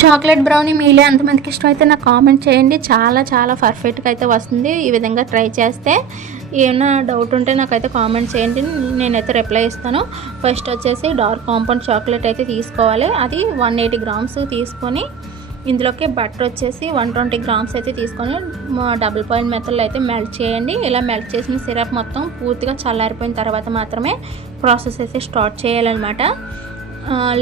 Chocolate brownie మీలే ఎంతమందికి ఇష్టమైతే నాకు కామెంట్ చేయండి. చాలా చాలా పర్ఫెక్ట్గా అయితే వస్తుంది. ఈ విధంగా ట్రై చేస్తే ఏమైనా డౌట్ ఉంటే నాకైతే కామెంట్ చేయండి, నేనైతే రిప్లై ఇస్తాను. ఫస్ట్ వచ్చేసి డార్క్ కాంపౌండ్ చాక్లెట్ అయితే తీసుకోవాలి. అది 180 గ్రామ్స్ తీసుకొని ఇందులోకి బటర్ వచ్చేసి 120 గ్రామ్స్ అయితే తీసుకొని డబుల్ పాయింట్ మెథడ్లో అయితే మెల్ట్ చేయండి. ఇలా మెల్ట్ చేసిన సిరప్ మొత్తం పూర్తిగా చల్లారిపోయిన తర్వాత మాత్రమే ప్రాసెస్ అయితే స్టార్ట్ చేయాలన్నమాట.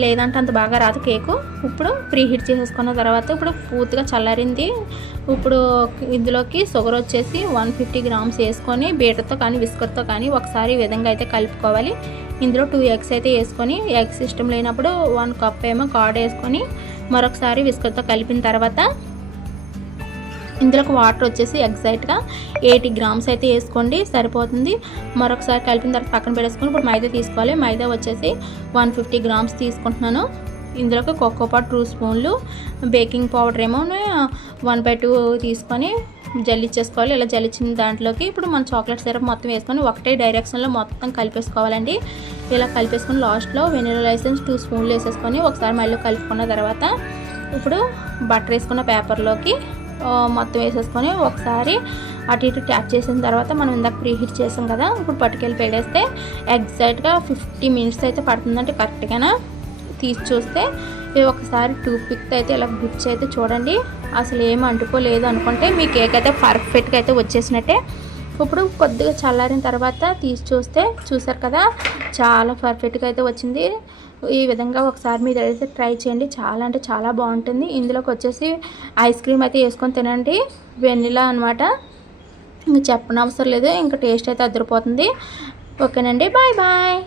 లేదంటే అంత బాగా రాదు కేకు. ఇప్పుడు ప్రీ హీట్ చేసేసుకున్న తర్వాత ఇప్పుడు పూర్తిగా చల్లారింది. ఇప్పుడు ఇందులోకి షుగర్ వచ్చేసి 150 గ్రామ్స్ వేసుకొని బీటర్తో కానీ విస్కర్తో కానీ ఒకసారి ఈ విధంగా అయితే కలుపుకోవాలి. ఇందులో 2 ఎగ్స్ అయితే వేసుకొని, ఎగ్స్ ఇష్టం లేనప్పుడు 1 కప్ ఏమో కర్డ్ వేసుకొని మరొకసారి విస్కర్తో కలిపిన తర్వాత ఇందులోకి వాటర్ వచ్చేసి ఎగ్జాక్ట్గా 80 గ్రామ్స్ అయితే వేసుకోండి, సరిపోతుంది. మరొకసారి కలిపిన తర్వాత పక్కన పెట్టేసుకొని ఇప్పుడు మైదా తీసుకోవాలి. మైదా వచ్చేసి 150 గ్రామ్స్ తీసుకుంటున్నాను. ఇందులోకి కోకో పౌడర్ 2 స్పూన్లు, బేకింగ్ పౌడర్ ఏమో 1/2 తీసుకొని జల్లిచ్చేసుకోవాలి. ఇలా జల్లించిన దాంట్లోకి ఇప్పుడు మన చాక్లెట్ సిరప్ మొత్తం వేసుకొని ఒకటే డైరెక్షన్లో మొత్తం కలిపేసుకోవాలండి. ఇలా కలిపేసుకొని లాస్ట్లో వెనిలా ఎసెన్స్ 2 స్పూన్లు వేసేసుకొని ఒకసారి మళ్ళీ కలుపుకున్న తర్వాత ఇప్పుడు బటర్ వేసుకున్న పేపర్లోకి మొత్తం వేసేసుకొని ఒకసారి అటు ఇటు ట్యాప్ చేసిన తర్వాత మనం ఇందాక ప్రీ హీట్ చేసాం కదా, ఇప్పుడు పట్టుకెళ్ళి పెడేస్తే ఎగ్జాక్ట్గా 50 మినిట్స్ అయితే పడుతుందంటే కరెక్ట్గానే తీసి చూస్తే ఒకసారి టూత్ పిక్ అయితే ఇలా గుచ్చి అయితే చూడండి, అసలు ఏమి అంటుకోలేదు అనుకుంటే మీ కేక్ అయితే పర్ఫెక్ట్గా అయితే వచ్చేసినట్టే. ఇప్పుడు కొద్దిగా చల్లారిన తర్వాత తీసి చూస్తే చూసారు కదా చాలా పర్ఫెక్ట్గా అయితే వచ్చింది. ఈ విధంగా ఒకసారి మీరు అయితే ట్రై చేయండి, చాలా అంటే చాలా బాగుంటుంది. ఇందులోకి వచ్చేసి ఐస్ క్రీమ్ అయితే వేసుకొని తినండి, వెనిలా అనమాట. ఇంక చెప్పనవసరం లేదు, ఇంకా టేస్ట్ అయితే అదిరిపోతుంది. ఓకేనండి, బాయ్ బాయ్.